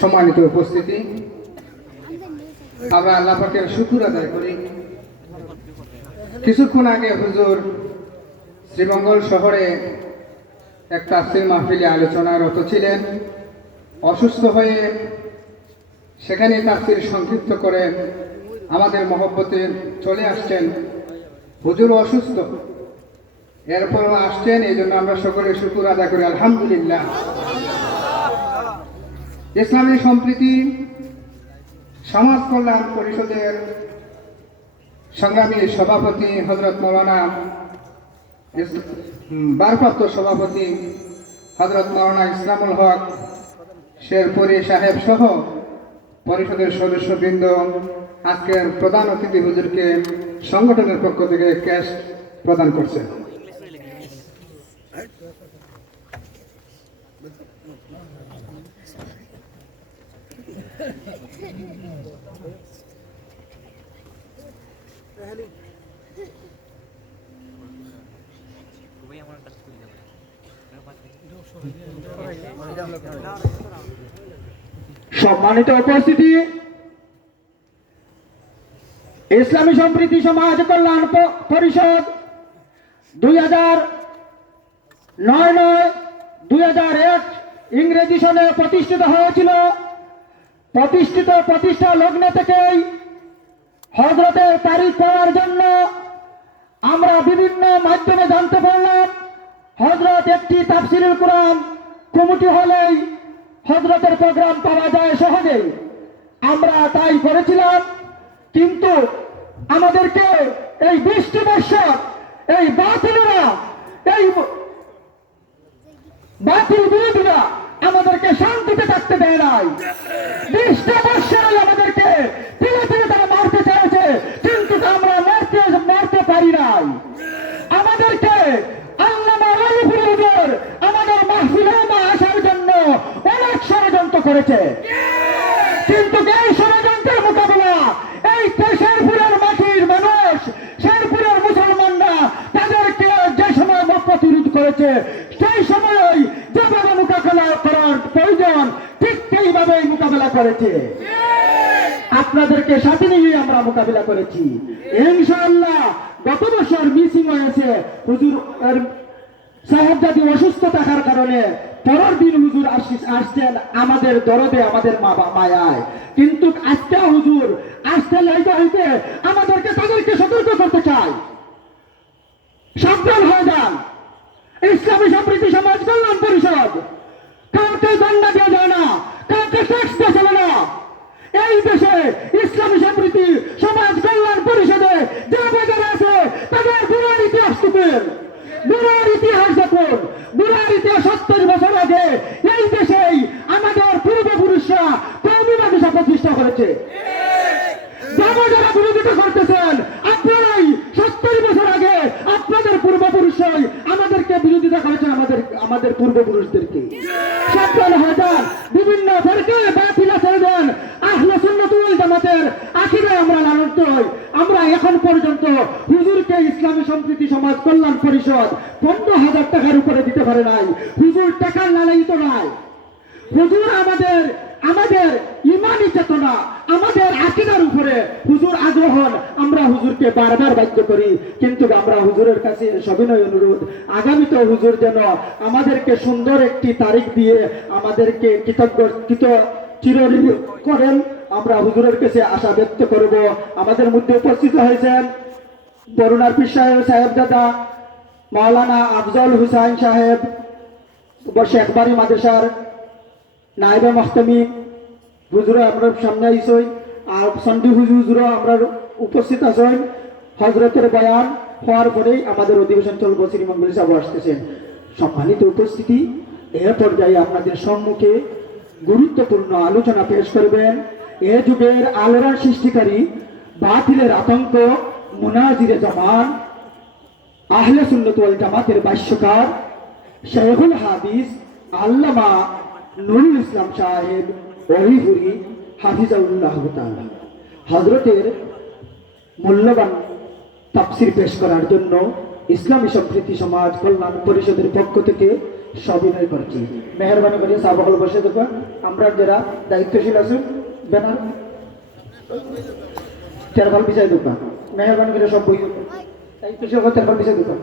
সম্মানিত উপস্থিতি, আমরা আল্লাহ পাকের শুকর আদায় করি। কিছুক্ষণ আগে হুজুর শ্রীমঙ্গল শহরে এক তাফসীর মাহফিলে আলোচনারত ছিলেন। অসুস্থ হয়ে সেখানে তাফসীর সংক্ষিপ্ত করে আমাদের মহব্বতে চলে আসছেন। হুজুর অসুস্থ, এরপরও আসছেন, এই জন্য আমরা সকলে শুকর আদায় করি আলহামদুলিল্লাহ। ইসলামী সম্প্রীতি সমাজ কল্যাণ পরিষদের সংগ্রামী সভাপতি হযরত মাওলানা ভারপ্রাপ্ত সভাপতি হযরত মাওলানা ইসলামুল হক শেরপুরি সাহেব সহ পরিষদের সদস্যবৃন্দ আজকের প্রধান অতিথি হুজুরকে সংগঠনের পক্ষ থেকে ক্যাশ প্রদান করছেন। সম্মানিত উপস্থিতি, ইসলামী সম্প্রীতি সমাজ কল্যাণ পরিষদ 2009-2001 ইংরেজি সনে প্রতিষ্ঠিত হয়েছিল। প্রতিষ্ঠা লগ্নে থেকেই হযরতের তারিখ পড়ার জন্য আমরা বিভিন্ন মাধ্যমে জানতে পারলাম হযরত একটি তাফসীরুল কুরআন কমিটি হলেই হযরতের প্রোগ্রাম পাওয়া যায় সহজেই। আমরা তাই করেছিলাম, কিন্তু আমাদেরকে এই 20টি বছর এই বাতিল বিরোধীরা আমাদেরকে শান্তিতে থাকতে দেয় নাই। 20টা বছর আমাদেরকে ধীরে ধীরে তারা মারতে চাইছে, কিন্তু আমরা মারতে পারি নাই। আমাদেরকে আল্লামা ওয়ালিপুর হুজুর আমাদের মাহফিলে আসার জন্য অনেক ষড়যন্ত্র করেছে, কিন্তু এই ষড়যন্ত্রের মোকাবিলা এই শেরপুরের মাটির মানুষ, শেরপুরের মুসলমানরা তাদেরকে যে সময় প্রতিরোধ করেছে, সেই সময়ই যেভাবে মোকাবেলা করার প্রয়োজন ঠিক সেইভাবেই মোকাবেলা করেছে। আপনাদেরকে সাথে নিয়ে আমরা মোকাবিলা করেছি ইনশাআল্লাহ। গত বছর মিসিং হয়েছে, হুজুর সাহেবজাদি অসুস্থ থাকার কারণে পরের দিন হুজুর আসছেন আমাদের দরদে, আমাদের মায়ায়, কিন্তু আজকে হুজুর আসতে লাইতে হইতে আমাদেরকে তাদেরকে সতর্ক করতে চাই, সাবধান হয়ে যান। ইসলামী সম্প্রীতি সমাজ কল্যাণ পরিষদ কাউকে দণ্ডা দেওয়া যায় না, কাউকে ট্যাক্স দেওয়া চলে না। এই দেশে ইসলামী সম্প্রীতি সমাজ কল্যাণ পরিষদে যে বাজারে আছে তাদের বুড়ার ইতিহাস দেখুন, বুড়ার ইতিহাস দেখুন। বুড়ার ইতিহাস 70 বছর আগে এই দেশেই আমাদের পূর্বপুরুষরা কওমি মাদ্রাসা প্রতিষ্ঠা করেছে। যারা বিরোধিতা করতেছেন আপনারাই 70 বছর আগে আপনাদের পূর্বপুরুষরাই আমাদেরকে বিরোধিতা করেছেন, আমাদের পূর্বপুরুষদেরকে। সাবধান হয়ে যান, বিভিন্ন ফেরকা বাতিল আচরণ আহলে সুন্নাত ওয়াল জামাতের আকীদায় আমরা লালিত হই। আমরা এখন পর্যন্ত হুজুরকে ইসলামী সম্প্রীতি সমাজ কল্যাণ পরিষদ 15,000 টাকার উপরে দিতে পারে নাই। হুজুর টাকার লালায়িত নাই। হুজুর আমাদের ইমানি চেতনা, আমাদের আকীদার উপরে হুজুর আগ্রহণ। আমরা হুজুরকে বারবার বাধ্য করি, কিন্তু আমরা হুজুরের কাছে সবিনয় অনুরোধ, আগামীতে হুজুর যেন আমাদেরকে সুন্দর একটি তারিখ দিয়ে আমাদেরকে চিরঋণী করেন। আমরা হুজুরের কাছে আশা ব্যক্ত করব। আমাদের মধ্যে উপস্থিত হয়েছেন বরুণার পীর সাহেবজাদা মাওলানা আফজল হুসাইন সাহেব, শেখবাড়ি মাদ্রাসার নায়েবে মুহতামি হুজুরা আমরা সামনে আইসই, আর সন্ডি হুজুরা আমরা উপস্থিত আছেন। হযরতের বয়ান হওয়ার পরেই আমাদের অধিবেশন চলবে। শ্রীমঙ্গল সাহেব আসতেছেন। সম্মানিত উপস্থিতি, এ পর্যায়ে আপনাদের সম্মুখে গুরুত্বপূর্ণ আলোচনা পেশ করবেন এ যুগের আলোড়ন সৃষ্টিকারী, বাতিলের আতঙ্ক, মুনাজিরে জামান, আহলে সুন্নাত ওয়াল জামাতের ভাষ্যকার শেখুল হাদিস আল্লামা নুরুল ইসলাম সাহেব ওহিপুরি হাফিজাউল্লাহ তাআলা হযরতের মূল্যবান তাফসীর পেশ করার জন্য ইসলামী সম্প্রীতি সমাজ কল্যাণ পরিষদের পক্ষ থেকে সবিনয় করছি। মেহরবানি করে সাহাবাগণ বসে থাকুন। আমরা যারা দায়িত্বশীল আছেন ব্যানার তেরফাল বিছাই দোকান মেহরবানি করে সব বই দায়িত্বশীল তেরফাল বিছাই দোকান।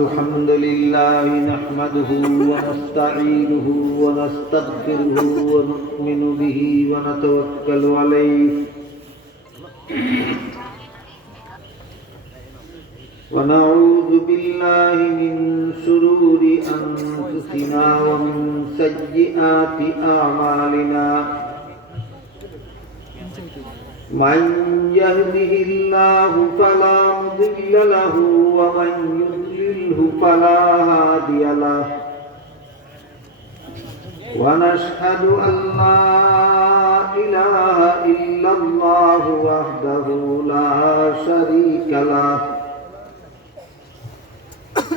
الحمد لله نحمده ونستعينه ونستغفره ونؤمن به ونتوكل عليه ونعوذ بالله من شرور أنفسنا ومن سيئات أعمالنا من يهده الله فلا مضل له ومن يضلله فلا هادي له ونشهد أن لا إله إلا الله وحده لا شريك له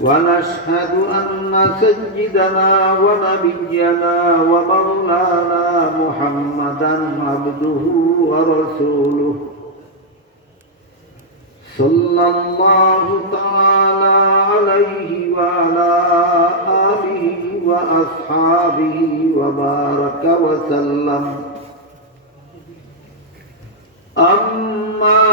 ونشهد أن سيدنا ونبينا ومولانا محمدا عبده ورسوله صلى الله تعالى عليه وعلى آله وأصحابه وبارك وسلم. أما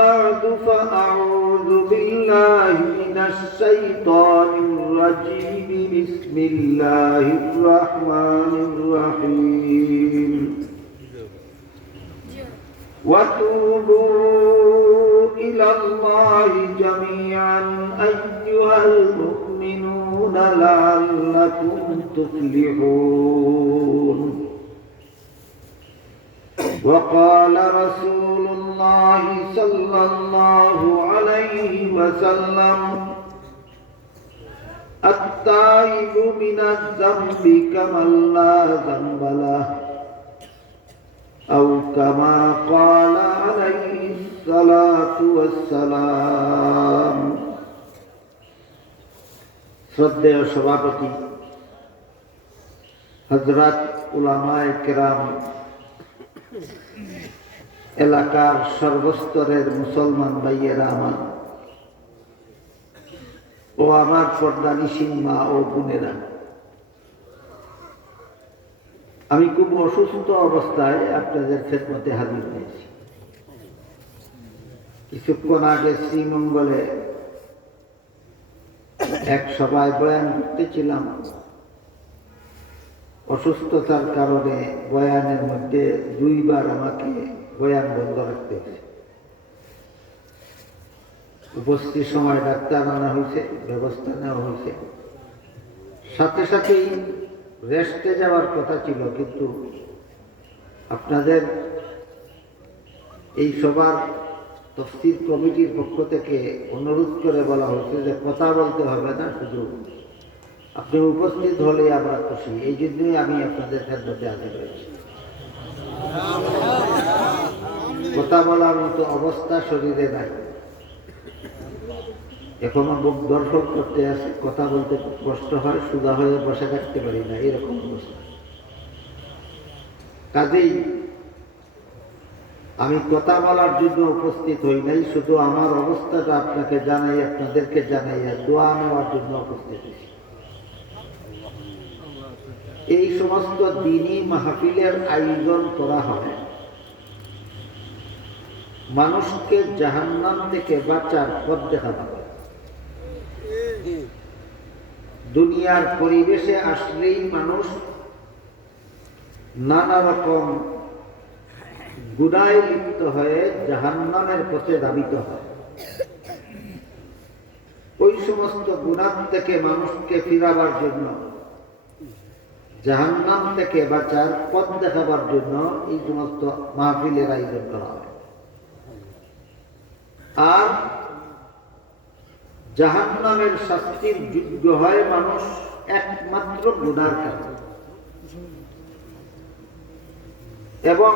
بعد فأعوذ بالله من الشيطان الرجيم. بسم الله الرحمن الرحيم. وتوبوا إلى الله جميعا أيها المؤمنون لعلكم تفلحون. وقال رسول الله صلى الله عليه وسلم التائب من الذنب كمن لا ذنب له أو كما قال عليه الصلاة والسلام. শ্রদ্ধেয় সভাপতি হযরত উলামায়ে কেরাম, এলাকার সর্বস্তরের মুসলমান ভাইয়েরা আমার ও আমার পর্দানিশীন মা ও বোনেরা, আমি খুব অসুস্থ অবস্থায় আপনাদের খেদমতে হাজির হয়েছি। কিছুক্ষণ আগে শ্রীমঙ্গলে এক সভায় বয়ান করতেছিলাম। অসুস্থতার কারণে বয়ানের মধ্যে দুইবার আমাকে বয়ান বন্ধ রাখতে হয়েছে। উপস্থিত সময় ডাক্তার আনা হয়েছে, ব্যবস্থা নেওয়া হয়েছে। সাথে সাথেই রেস্টে যাওয়ার কথা ছিল, কিন্তু আপনাদের এই সবার তফসির কমিটির পক্ষ থেকে অনুরোধ করে বলা হয়েছে যে কথা বলতে হবে না, শুধু আপনি উপস্থিত হলেই আমরা খুশি। এই জন্যই আমি আপনাদের খেদমতে হাজির হয়েছি। কথা বলার মতো অবস্থা শরীরে নাই, এখনো বুক দর্শক করতে আছে, কথা বলতে কষ্ট হয়, সুদা হয়ে বসে থাকতে পারি না, এরকম অবস্থা। কাজেই আমি কথা বলার জন্য উপস্থিত হই নাই, শুধু আমার অবস্থাটা আপনাকে জানাই, আপনাদেরকে জানাই, আর দোয়া নেওয়ার জন্য উপস্থিত হয়েছি। এই সমস্ত দিনই মাহফিলের আয়োজন করা হয় মানুষকে জাহান্নাম থেকে বাঁচার পথ দেখানো হয়। দুনিয়ার পরিবেশে আসলেই মানুষ নানা রকম গুনাহে লিপ্ত হয়ে জাহান্নামের পথে ধাবিত হয়। ওই সমস্ত গুনাহ থেকে মানুষকে ফিরাবার জন্য, জাহান্নাম থেকে বাঁচার পথ দেখাবার জন্য এই সমস্ত মাহফিলের আয়োজন করা হয়। আর জাহান্নামের শাস্তির যোগ্য হয় মানুষ একমাত্র গুনার কারণে, এবং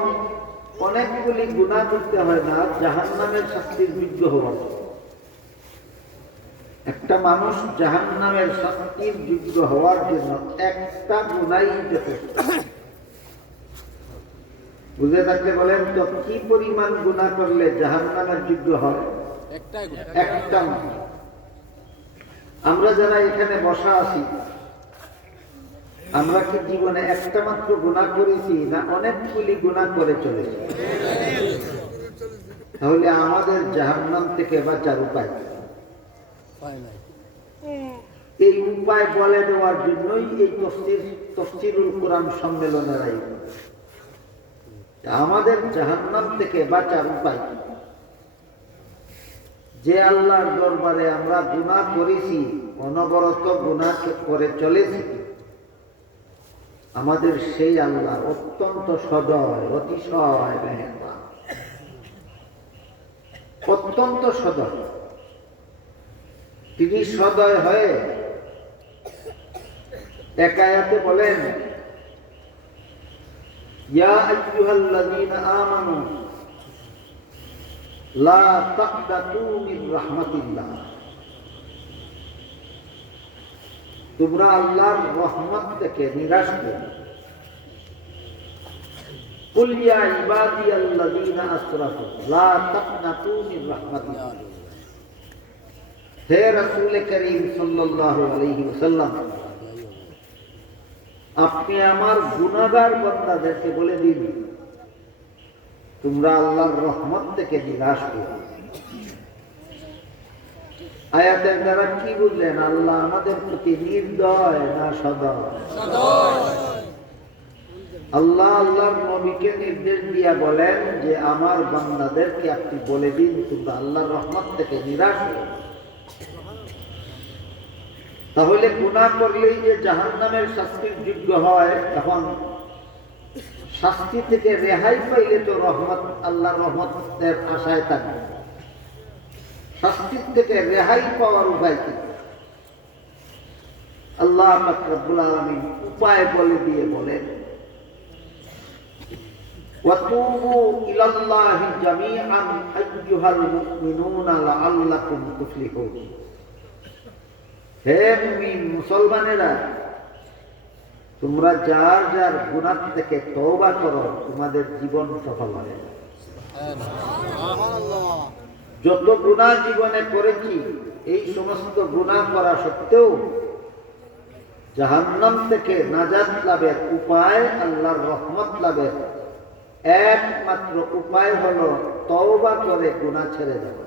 অনেকগুলি গুনাহ করতে হয় না জাহান্নামের শাস্তির যোগ্য হওয়ার জন্য। একটা মানুষ জাহান্নামের শাস্তির যোগ্য হওয়ার জন্য একটা গুনাহই যথেষ্ট। বুঝে থাকলে বলেন তো কি পরিমাণ গুনাহ করলে জাহান্নামের যোগ্য হয়? একটা না। আমরা যারা এখানে বসা আছি, আমরা কি জীবনে একটা মাত্র গুনাহ করেছি না অনেকগুলি গুনাহ করে চলেছি? তাহলে আমাদের জাহান্নাম থেকে বাঁচার উপায়, এই উপায় বলে দেওয়ার জন্যই এই তাফসীরুল কোরআন সম্মেলনের আয়োজন। আমাদের জাহান্নাম থেকে বাঁচার উপায়, যে আল্লাহর দরবারে আমরা গুনাহ করেছি, অনবরত গুনাহ করে চলেছি, আমাদের সেই আল্লাহ অত্যন্ত সদয়, অতিশয় মেহেরবান, অত্যন্ত সদয়। তিনি সদয় হয়ে এক আয়াতে বলেন, ইয়া আইয়ুহাল্লাযীনা আমানু লা তাকনাতু মির রাহমাতিল্লাহ, তোমরা আল্লাহর রহমত থেকে নিরাশ করো। কুল ইয়া ইবাদিয়াল্লাযীনা আসরাফু লা তাকনাতু মির রাহমাতিল্লাহ। হে রাসূল করিম সাল্লাল্লাহু আলাইহি ওয়াসাল্লাম, আপনি আমার গুনাহগার বান্দাদেরকে বলে দিন, তোমরা আল্লাহর রহমত থেকে নিরাশ করো। আয়াতের দ্বারা কি বুঝলেন? আল্লাহ আমাদের প্রতি নির্দয় না সদয়? আল্লাহ আল্লাহর নবীকে নির্দেশ দিয়া বলেন যে আমার বান্দাদেরকে আপনি বলে দিন, তোমরা আল্লাহর রহমত থেকে নিরাশ করো। তাহলে গুনাহ করলেই যে জাহান্নামের শাস্তির যোগ্য হয়, এখন শাস্তি থেকে রেহাই পাইলে তো রহমত, আল্লাহর রহমতের আশায় থাকবে। শাস্তি থেকে রেহাই পাওয়ার উপায় কি? আল্লাহ পাক রব্বুল আলামিন উপায় বলে দিয়ে বলেন, ওয়াতুবু ইলাল্লাহি জামিআন আইয়ুহাল মুমিনুনা লাআল্লাকুম তুফলিহুন। হে মুমিন মুসলমানেরা, তোমরা যার যার গুনাহ থেকে তওবা করো, তোমাদের জীবন সফল হবে। যত গুনাহ জীবনে করেছি, এই সমস্ত গুনাহ করা সত্ত্বেও জাহান্নাম থেকে নাজাত লাভের উপায়, আল্লাহর রহমত লাভের একমাত্র উপায় হলো তওবা করে গুনাহ ছেড়ে দেওয়া।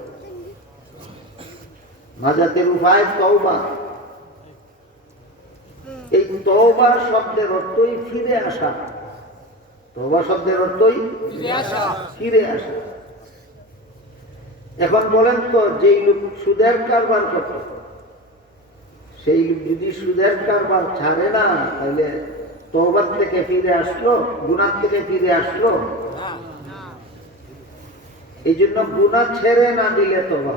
নাজাতের উপায় তওবা। এই তওবা শব্দের অর্থই ফিরে আসা। তওবা শব্দের অর্থই ফিরে আসা। এখন বলেন তো, যেই লোক সুদের কারবার করত, সেই লোক যদি সুদের কারবার ছাড়ে না, তাহলে তওবার থেকে ফিরে আসলো, গুনাহ থেকে ফিরে আসলো? এই জন্য গুনাহ ছেড়ে না দিলে তওবা,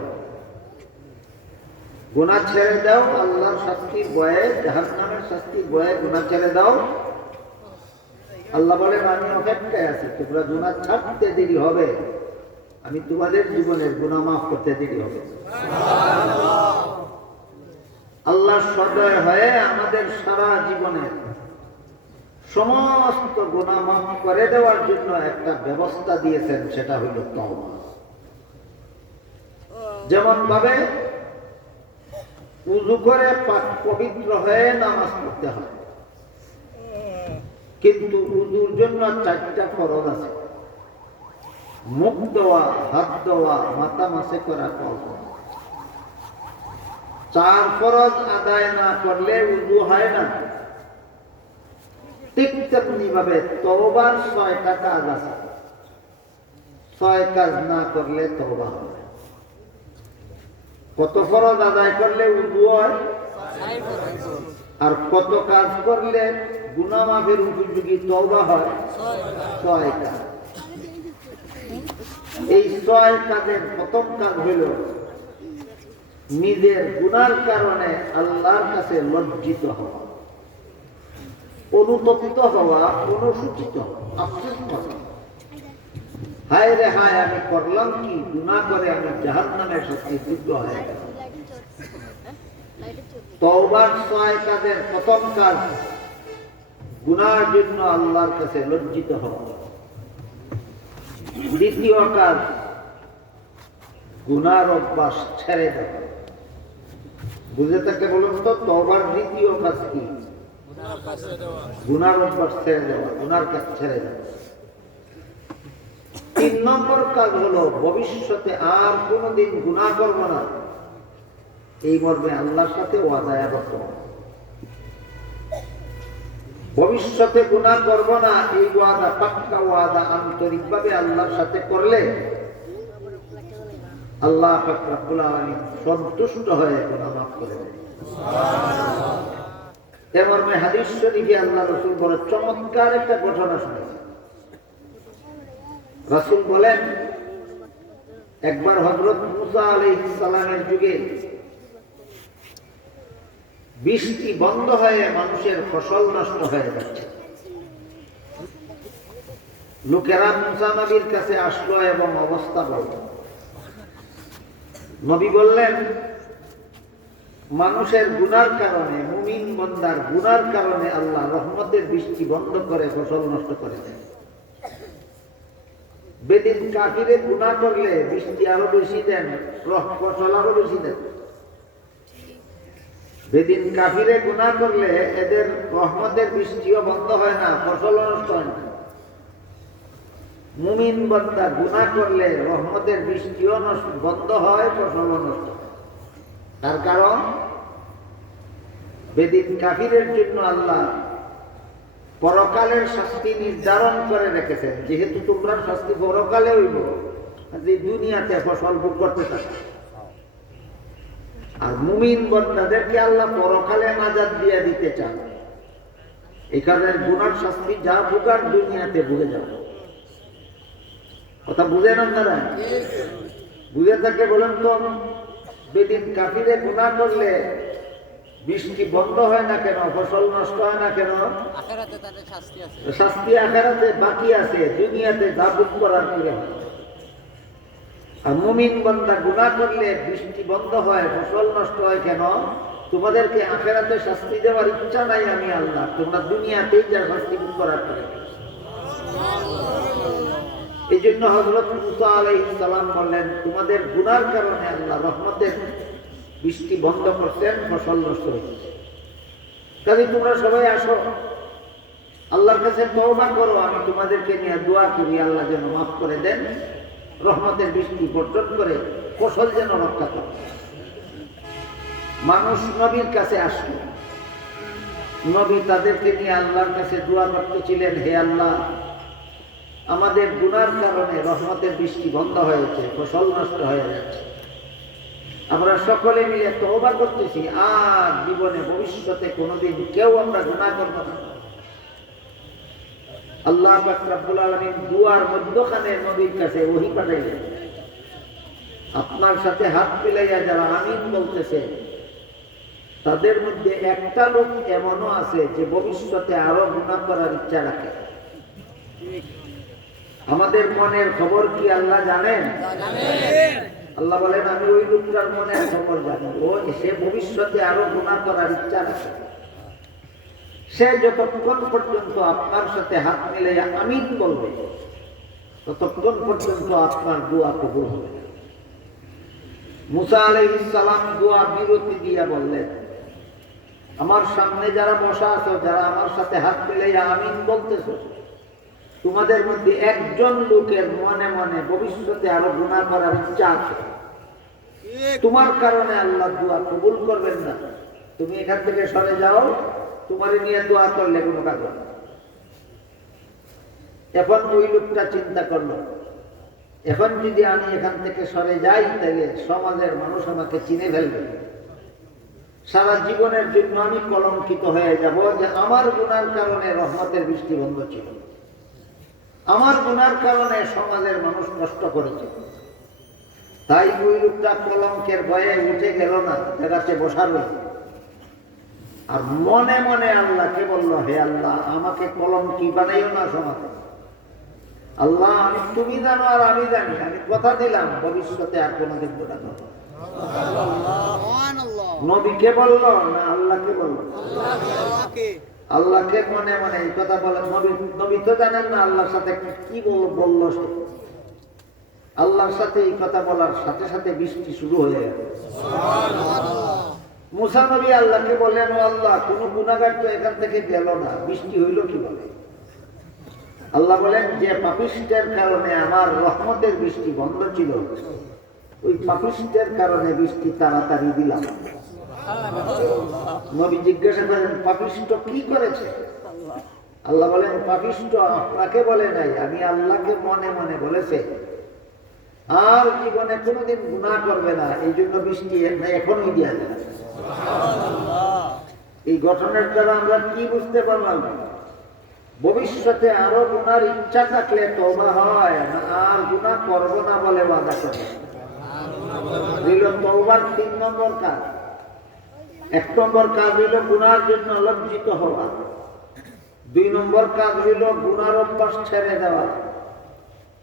গুনাহ ছেড়ে দাও, আল্লাহর শাস্তির ভয়ে, জাহান্নামের শাস্তির ভয়ে গুনাহ ছেড়ে দাও। আল্লাহ বলেন, আমি অপেক্ষায় আছি, তোমরা গুনাহ ছাড়তে দেরি হবে, আমি তোমাদের জীবনের গুনাহ মাফ করতে দেরি হবে। আল্লাহ সদয় হয়ে আমাদের সারা জীবনের সমস্ত গুনাহ মাফ করে দেওয়ার জন্য একটা ব্যবস্থা দিয়েছেন, সেটা হইল তওবা। যেমন ভাবে উযু করে পবিত্র হয়ে নামাজ পড়তে হয়, কিন্তু উযুর জন্য 4টা ফরজ আছে। মুখ ধোয়া, হাত ধোয়া, মাথা মাসে করা ফরজ। 4 ফরজ আদায় না করলে উযু হয় না। ঠিক তেমনি ভাবে তওবার 6টা কাজ আছে, 6 কাজ না করলে তওবা হয়। কত ফরজ আদায় করলে উযু হয়, আর কত কাজ করলে গুনাহ মাফের উপযোগী তওবা হয়? 6 কাজ। এই 6 কাজের প্রথম কাজ হইল নিজের গুনার কারণে আল্লাহর কাছে লজ্জিত হওয়া, অনুতপ্ত হওয়া, অনুসূচিত হওয়া, আফসোস করা। হায় রে হায়, আমি করলাম কি, গুনাহ করে আমি জাহান্নামের শাস্তি যোগ্য হয়ে গেলাম। তওবার 6 কাজের প্রথম কাজ গুনাহের জন্য আল্লাহর কাছে লজ্জিত হওয়া। দ্বিতীয় কাজ গুনার অভ্যাস ছেড়ে দেওয়া। বুঝে থাকলে বলুন তো, তওবার দ্বিতীয় কাজ কি? গুনার অভ্যাস ছেড়ে দেওয়া, গুনার কাজ ছেড়ে দেওয়া। 3 নম্বর কাজ হলো ভবিষ্যতে আর কোনোদিন গুনাহ করব না, এই মর্মে আল্লাহর সাথে ওয়াদা করতে হবে। ভবিষ্যতে গুনাহ করব না, এই ওয়াদা পাক্কা ওয়াদা আন্তরিকভাবে আল্লাহর সাথে করলে আল্লাহ পাক রব্বুল আলামিন সন্তুষ্ট হয়ে গুনাহ মাফ করে দেন। এ মর্মে হাদিস শরীফে আল্লাহ রাসূল বলে চমৎকার একটা ঘটনা শুনেছেন। রাসূল বলেন, একবার হযরত মুসা আলাইহিস সালামের যুগে বৃষ্টি বন্ধ হয়ে মানুষের ফসল নষ্ট হয়ে যাচ্ছে। লোকেরা মুসা নবীর কাছে আসলো এবং অবস্থা বলল। নবী বললেন, মানুষের গুনার কারণে, মুমিন বান্দার গুনার কারণে আল্লাহ রহমতের বৃষ্টি বন্ধ করে ফসল নষ্ট করে দেয়। বেদিন কাফিরে গুনাহ করলে বৃষ্টি আরো বেশি দেন, ফসল আরো বেশি দেন। বেদিন কাফিরে গুনাহ করলে এদের রহমতের বৃষ্টিও বন্ধ হয় না, ফসল নষ্ট হয় না। মুমিন বান্দা গুনাহ করলে রহমতের বৃষ্টিও বন্ধ হয়, ফসলও নষ্ট হয়। তার কারণ বেদিন কাফিরের জন্য আল্লাহ পরকালের শাস্তি নির্ধারণ করে রেখেছেন। যেহেতু তোমরা শাস্তি পরকালে হইব, যে দুনিয়াতে ফসল ভোগ করতে থাকে। আর মুমিন বান্দাদেরকে আল্লাহ পরকালে নাজাত দিয়ে দিতে চান। এখানে গুনার শাস্তি যা ভোগার দুনিয়াতে ভুলে যাও। কথা বুঝেন আপনারা? বুঝে থাকে বলেন তো, বেদিন কাফিরে গুনাহ করলে বৃষ্টি বন্ধ হয় না কেন, ফসল নষ্ট হয় না কেন? শাস্তি আখিরাতে বাকি আছে, দুনিয়াতে যা ভোগ করার করে হয়। আর মুমিন বান্দা গুনাহ করলে বৃষ্টি বন্ধ হয়, ফসল নষ্ট হয় কেন? তোমাদেরকে আখিরাতে শাস্তি দেওয়ার ইচ্ছা নাই আমি আল্লাহ, তোমরা দুনিয়াতেই যা শাস্তি ভোগ করার করে। এই জন্য হযরত মুসা আলাইহিস সালাম বললেন, তোমাদের গুনার কারণে আল্লাহ রহমতের বৃষ্টি বন্ধ করছেন, ফসল নষ্ট হয়েছে। কাজে তোমরা সবাই আসো, আল্লাহর কাছে তওবা করো, আমি তোমাদেরকে নিয়ে দোয়া করি আল্লাহ যেন মাফ করে দেন, রহমতের বৃষ্টি বর্ষণ করে ফসল যেন রক্ষা করে। মানুষ নবীর কাছে আসলো, নবী তাদেরকে নিয়ে আল্লাহর কাছে দোয়া করতেছিলেন, হে আল্লাহ, আমাদের গুনার কারণে রহমতের বৃষ্টি বন্ধ হয়েছে, ফসল নষ্ট হয়ে যাচ্ছে। আমরা সকলে মিলে তওবা করতেছি, আর জীবনে ভবিষ্যতে কোনোদিন কেউ আমরা গুনাহ করব না। আল্লাহ পাক রব্বুল আলামিন দুয়ার মধ্যখানে নবীর কাছে ওহী পাঠাইলেন। আপনার সাথে হাত মিলাইয়া যারা আমিন বলতেছে, তাদের মধ্যে একটা লোক এমনও আছে যে ভবিষ্যতে আরো গুনাহ করার ইচ্ছা রাখে। আমাদের মনের খবর কি আল্লাহ জানেন? আল্লাহ বলেন, আমি ওই লোকটার মনের খবর জানি, ও সে ভবিষ্যতে আরো গুনাহ করার ইচ্ছা রাখে। সে যতক্ষণ পর্যন্ত আপনার সাথে হাত মিলাইয়া আমিন বলবে, ততক্ষণ পর্যন্ত আপনার দোয়া কবুল হবে। মুসা আলাইহিস সালাম দোয়া বিরতি দিয়া বললেন, আমার সামনে যারা বসা আছো, যারা আমার সাথে হাত মিলাইয়া আমিন বলতেছো, তোমাদের মধ্যে একজন লোকের মনে মনে ভবিষ্যতে আরো গুনাহ করার ইচ্ছা আছে। তোমার কারণে আল্লাহ দোয়া কবুল করবেন না, তুমি এখান থেকে সরে যাও, তোমারে নিয়ে দোয়া করলে কোনো কাজ হবে না। এখন ওই লোকটা চিন্তা করলো, এখন যদি আমি এখান থেকে সরে যাই, তাহলে সমাজের মানুষ আমাকে চিনে ফেলবে, সারা জীবনের জন্য আমি কলঙ্কিত হয়ে যাব যে আমার গুনার কারণে রহমতের বৃষ্টি বন্ধ ছিল, আমার গুনার কারণে সমাজের মানুষ নষ্ট করেছে। তাই ওই লোকটা কলঙ্কের ভয়ে উঠে গেল না, জায়গাতে বসা রইল। আর মনে মনে আল্লাহকে বলল, হে আল্লাহ, আমাকে কলঙ্কি বানাইও না সমাজে, আল্লাহ তুমি জানো আর আমি জানি, আমি কথা দিলাম ভবিষ্যতে আর কোনোদিন গোনা করব না। নবীকে বললো না আল্লাহকে বললো? আল্লাহকে মনে মনে এই কথা বলেন। নবী তো জানেন না আল্লাহর সাথে কি বললো সে। আল্লাহর সাথে এই কথা বলার সাথে সাথে বৃষ্টি শুরু হয়ে গেল। মুসা নবী আল্লাহকে বললেন, ও আল্লাহ, কোন গুনাহগার তো এখান থেকে গেল না, বৃষ্টি হইল কি বলে? আল্লাহ বলেন, যে পাপিষ্টের কারণে আমার রহমতের বৃষ্টি বন্ধ ছিল, ওই পাপিষ্টের কারণে বৃষ্টি তাড়াতাড়ি দিলাম। নবী জিজ্ঞাসা করেন, পাপিষ্ট কি করেছে? আল্লাহ বলেন, পাপিষ্ট আপনাকে বলে নাই, আমি আল্লাহকে মনে মনে বলেছে আর জীবনে কোনোদিন গুনাহ করবে না, এই জন্য বৃষ্টি এখনই দেওয়া যায়। এই ঘটনার দ্বারা আমরা কি বুঝতে পারলাম? ভবিষ্যতে আরো গুনার ইচ্ছা থাকলে তওবা হয় না, আর গুনাহ করব না বলে ওয়াদা করে। দিল তওবার 3 নম্বর কাজ। 1 নম্বর কাজ হইল গুনার জন্য লজ্জিত হওয়া। 2 নম্বর কাজ হইল গুনার অভ্যাস ছেড়ে দেওয়া।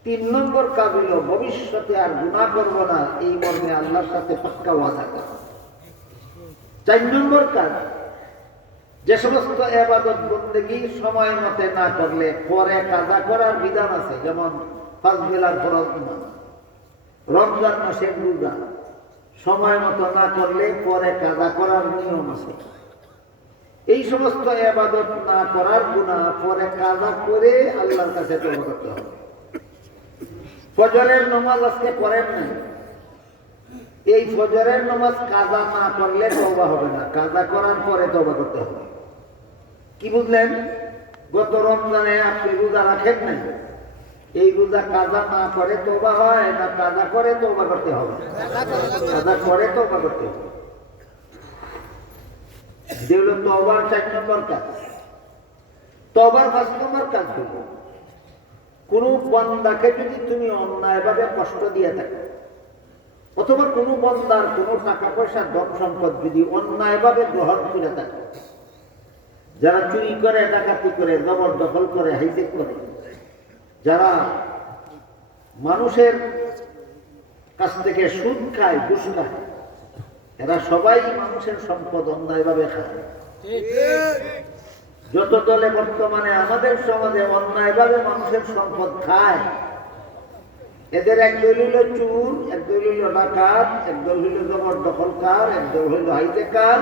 3 নম্বর কাজ হইল ভবিষ্যতে আর গুনাহ করব না, এই মর্মে আল্লাহর সাথে পাক্কা ওয়াদা করা। 4 নম্বর কাজ, যে সমস্ত ইবাদত বন্দেগী সময় মতে না করলে পরে কাজা করার বিধান আছে, যেমন 5 বেলার ফরজ নামাজ, রমজান মাসের রোজা সময় মতো না করলে পরে কাজা করার নিয়ম আছে। এই সমস্ত ইবাদত না করার গুনাহ পরে কাজা করে আল্লাহর কাছে তওবা করতে হবে। ফজরের নামাজ আজকে পড়েন না, এই ফজরের নামাজ কাজা না করলে তওবা হবে না, কাজা করার পরে তওবা করতে হবে। কি বুঝলেন? গত রমজানে আপনি রোজা রাখেন নাই, এই রোজা কাজা না করে তওবা হয় না কাজা করে তওবা করতে হবে? কাজা করে তওবা করতে হবে। যেগুলো তওবার 4 নম্বর কাজ। তওবার 5 নম্বর কাজ হলো, কোন বান্দাকে যদি তুমি অন্যায়ভাবে কষ্ট দিয়ে থাকো, অথবা কোন বান্দার কোন টাকা পয়সা ধন সম্পদ যদি অন্যায়ভাবে গ্রহণ করে থাকো, যারা চুরি করে, ডাকাতি করে, জবরদখল করে, হাইজেক করে, যারা মানুষের কাছ থেকে সুদ খায়, ঘুষ খায়, এরা সবাই মানুষের সম্পদ অন্যায়ভাবে খায়। যত দলে বর্তমানে আমাদের সমাজে অন্যায়ভাবে মানুষের সম্পদ খায়, এদের একদল হইল চুর, একদল হইল ডাকাত, একদল হইল জবরদখলকার, একদল হইল হাইজেকার,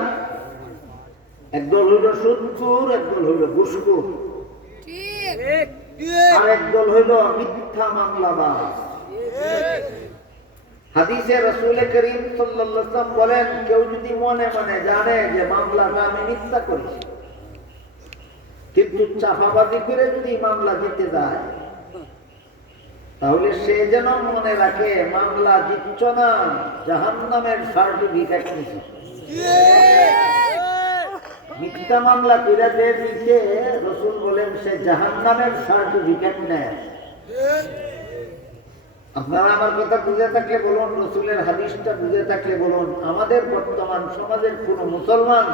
একদল হইল সুদখোর, একদল হইল ঘুষখোর, আর একদল হইল মিথ্যা মামলাবাজ। হাদিসে রাসূল করিম সাল্লাল্লাহু আলাইহি ওয়াসাল্লাম বলেন, কেউ যদি মনে মনে জানে যে মামলাটা আমি মিথ্যা করেছি, কিন্তু চাপাবাজি করে যদি মামলা জিতে যায়, তাহলে সে যেন মনে রাখে মামলা জিতছ না, জাহান্নামের সার্টিফিকেট নিছে। মিথ্যা মামলা করে যে দিতে রাসূল বলেন সে জাহান্নামের সার্টিফিকেট নেয়। আপনারা আমার কথা বুঝে থাকলে বলুন, রাসূলের হাদিসটা বুঝে থাকলে বলুন, আমাদের বর্তমান সমাজের কোন মুসলমান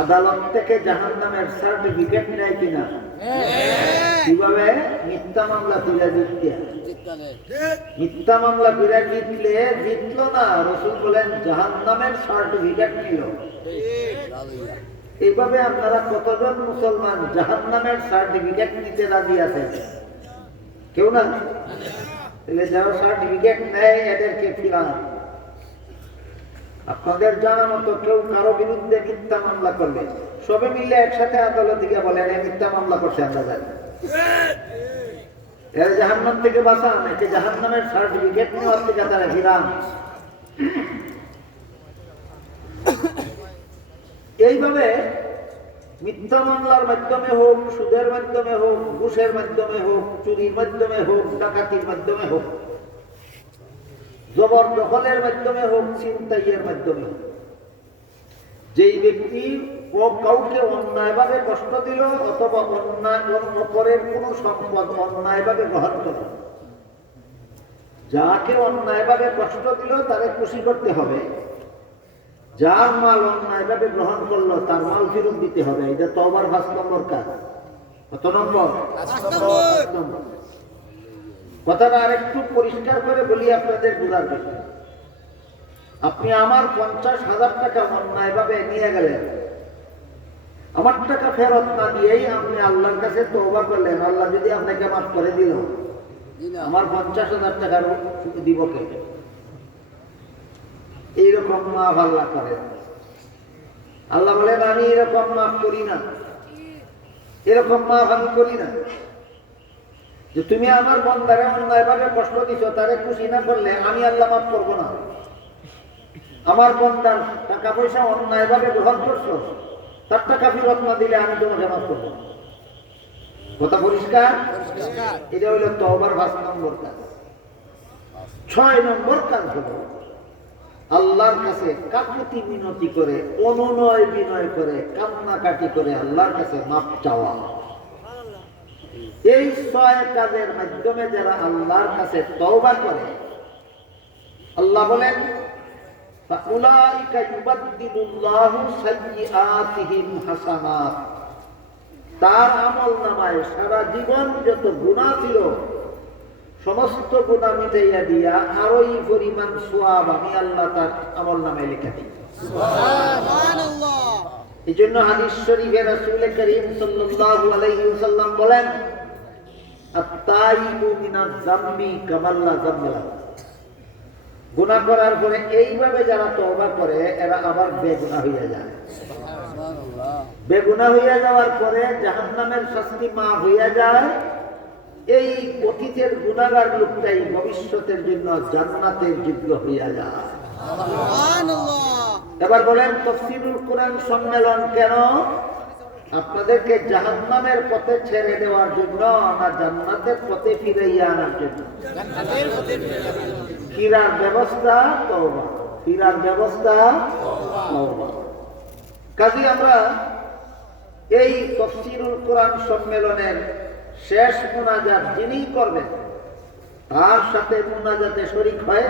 আদালত থেকে জাহান্নামের সার্টিফিকেট নেয় কিনা? কিভাবে? মিথ্যা মামলা তুলে জিততে। মিথ্যা মামলা তুলে জিতলে জিতলো না, রাসূল বলেন জাহান্নামের সার্টিফিকেট নিল। এইভাবে আপনারা কতজন মুসলমান জাহান্নামের সার্টিফিকেট নিতে রাজি আছেন? কেউ না? তাহলে যারা সার্টিফিকেট নেয় এদেরকে ফিরান। আপনাদের জানা মতো কেউ কারো বিরুদ্ধে মিথ্যা মামলা করবে, সবে মিলে একসাথে আদালতে গিয়ে বলেন এই মিথ্যা মামলা করছে, আমরা জানি। এরা জাহান্নাম থেকে বাঁচান, একে জাহান্নামের সার্টিফিকেট নেওয়ার থেকে তারা ফিরান। এইভাবে মিথ্যা মামলার মাধ্যমে হোক, সুদের মাধ্যমে হোক, ঘুষের মাধ্যমে হোক, চুরির মাধ্যমে হোক, ডাকাতির মাধ্যমে হোক, জবরদখলের মাধ্যমে হোক, ছিনতাইয়ের মাধ্যমে হোক, যেই ব্যক্তি কাউকে অন্যায়ভাবে কষ্ট দিল অথবা অপরের কোন সম্পদ অন্যায়ভাবে গ্রহণ করল, যাকে অন্যায়ভাবে কষ্ট দিল তারে খুশি করতে হবে, যার মাল অন্যায়ভাবে গ্রহণ করলো তার মাল ফেরত দিতে হবে। এটা তওবার 5 নম্বর কাজ। কত নম্বর? 5 নম্বর। কথাটা আরেকটু পরিষ্কার করে বলি আপনাদের বোঝার জন্য। আপনি আমার 50,000 টাকা অন্যায়ভাবে নিয়ে গেলেন, আমার টাকা ফেরত না দিয়েই আপনি আল্লাহর কাছে তওবা করলেন, আল্লাহ যদি আপনাকে মাফ করে দিল, আমার 50,000 টাকার দিব কে? এইরকম মাফ আল্লাহ করেন। আল্লাহ বলেন আমি এরকম মাফ করি না, এরকম মাফ আমি করি না। যে তুমি আমার বন্দারে অন্যায়ভাবে কষ্ট দিছ, তারে খুশি না করলে আমি আল্লাহ মাফ করবো না। আমার বন্দার টাকা পয়সা অন্যায়ভাবে গ্রহণ করছো, তার টাকা ফেরত না দিলে আমি তোমাকে মাফ করবো না। কথা পরিষ্কার? এটা হইল তওবার 5 নম্বর কাজ। 6 নম্বর কাজ হলো আল্লাহর কাছে কাকুতি মিনতি করে, অনুনয় বিনয় করে, কান্নাকাটি করে আল্লাহর কাছে মাফ চাওয়া। এই 6 কাজের মাধ্যমে যারা আল্লাহর কাছে তওবা করে, আল্লাহ বলেন ফাউলাইকা ইউবাদদিলুল্লাহু সাইয়্যাতিহিম হাসানাত। তার আমলনামায় সারা জীবন যত গুনাহ ছিল সমস্ত গুনাহ মিটাইয়া দিয়া আরোই পরিমাণ সওয়াব আমি আল্লাহ তার আমলনামায় লিখে দিই। সুবহানাল্লাহ। এজন্য হাদিস শরীফে রাসূল করিম সাল্লাল্লাহু আলাইহি ওয়াসাল্লাম বলেন আত-তাইবু মিনাজ যামবি কামাল্লা যামলা। গুনাহ করার পরে এইভাবে যারা তওবা করে এরা আবার বেগুনাহ হয়ে যায়। সুবহানাল্লাহ। বেগুনাহ হয়ে যাওয়ার পরে জাহান্নামের শাস্তি মাফ হয়ে যায়। এই অতীতের গুনাহগার লোকটাই ভবিষ্যতের জন্য জান্নাতের যোগ্য হয়ে যায়। সুবহানাল্লাহ। এবার বলেন তাফসীরুল কোরআন সম্মেলন কেন? আপনাদেরকে জাহান্নামের পথে ছেড়ে দেওয়ার জন্য না জান্নাতের পথে ফিরাইয়া আনার জন্য? জান্নাতের পথে ফিরার ব্যবস্থা তওবা, ফিরার ব্যবস্থা তওবা। কাজে আমরা এই তাফসীরুল কোরআন সম্মেলনের শেষ মুনাজাত যিনি করবেন তার সাথে মুনাজাতে শরীক হয়ে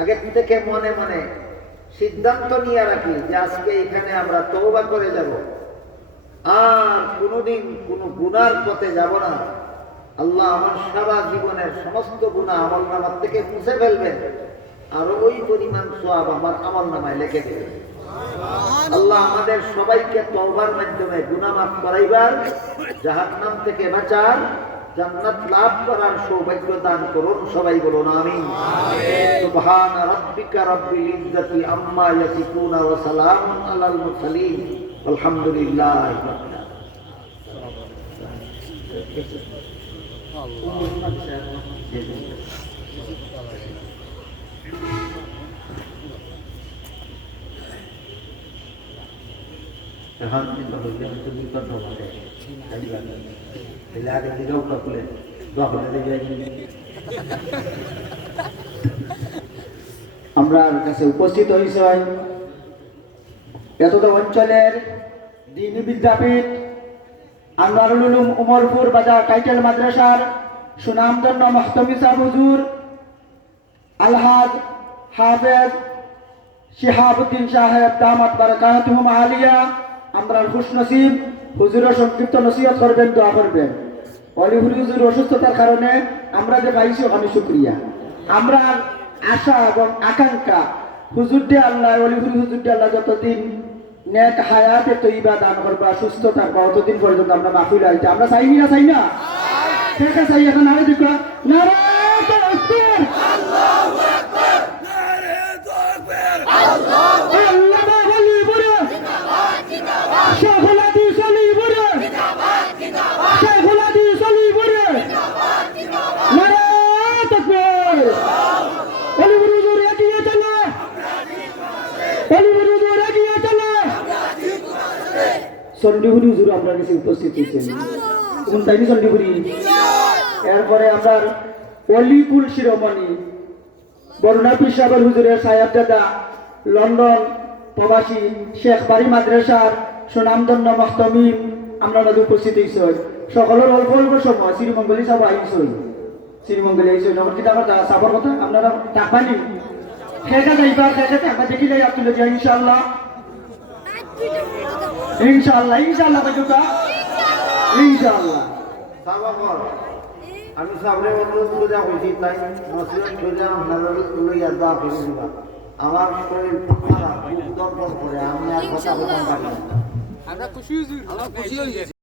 আগে থেকে মনে মনে সিদ্ধান্ত নিয়ে রাখি যে আজকে এখানে আমরা তওবা করে যাব, আর কোনোদিন কোনো গুনার পথে যাব না। আল্লাহ আমার সারা জীবনের সমস্ত গুনাহ আমলনামার থেকে মুছে ফেলবেন, আর ওই পরিমাণ সওয়াব আমার আমলনামায় লিখে দেবেন। আল্লাহ আমাদের সবাইকে তওবার মাধ্যমে গুনাহ মাফ করাইবার, জাহান্নাম থেকে বাঁচার, জান্নাত লাভ করার সৌভাগ্য দান করুন। সবাই বলুন আমিন। সুবহান রাব্বিকা রাব্বিল ইজ্জাতি আম্মা ইয়াসিফুন ওয়া সালামুন আলাল মুরসালিন আলহামদুলিল্লাহি রাব্বিল আলামিন। আমরা কাছে উপস্থিত হয়েছি এতদ অঞ্চলের দ্বীনি বিদ্যাপীঠ আনোয়ারুল উলুম উমরপুর বাজার টাইটেল মাদ্রাসার সুনামধন্য মাহতমি সাহেব হুজুর আলহাজ হাফেজ শিহাবুদ্দিন সাহেব দামাত বারাকাতুহুম আলিয়া। আমরা খুশনসিব হুজুরের সংক্ষিপ্ত নসিহত করবেন, দোয়া করবেন। অলিহুরি হুজুর অসুস্থতার কারণে আমরা যে পাইছি ওখানে শুকরিয়া। আমরা আশা এবং আকাঙ্ক্ষা হুজুর দিয়ে আল্লাহ, অলিহুরি হুজুর দিয়ে আল্লাহ যতদিন নেক হায়াতে তৈবা দান করবা, সুস্থ থাকবা, অতদিন পর্যন্ত আমরা মাহফিল আইতে আমরা চাইনি না, চাই না? শেখা চাই এখন নারে দেখো নারে তাকবীর, আল্লাহু আকবার, নারে তাকবীর, আল্লাহু আকবার, বলি বলে জিন্দাবাদ জিন্দাবাদ, শেখুল হাদিস আলী বলে জিন্দাবাদ জিন্দাবাদ, শেখুল হাদিস আলী বলে জিন্দাবাদ জিন্দাবাদ, নারে তাকবীর। বলি হুজুর এগিয়ে চলো, আমরা ঠিক আছে, বলি হুজুর এগিয়ে চলো, আমরা ঠিক আছে। সন্ডিহুরি হুজুর আমরা কাছে উপস্থিত হয়েছেন, কোন তাইনি সন্ডিহুরি। এরপরে আমরা অলিকুল শিরোমণি বরুণা পীর সাহেব হুজুরের সাহেবজাদা লন্ডন প্রবাসী শেখ বাড়ি মাদ্রাসার সুনামধন্য মাহতমিম আমরা উপস্থিত হয়েছি। সকলের অল্প অল্প সময় শ্রীমঙ্গলী সব আইসই, শ্রীমঙ্গলী আইসই নগর কিনা আমার সাবর কথা আপনারা ডাকবানি খেকা যাইবা, খেকা টাকা দেখিলে তুলে যাই ইনশাআল্লাহ, ইনশাআল্লাহ ইনশাআল্লাহ। ইনশাআল্লাহ। সাবাবর আমি সামনে অনুরোধ করে কইছি তাই নসিহত করে আপনারা লইয়া দোয়া করে দিবা। আমার শরীর খারাপ, খুব দরকার করে আমি আর কথা বলতে পারি না। আমরা খুশি হয়েছি।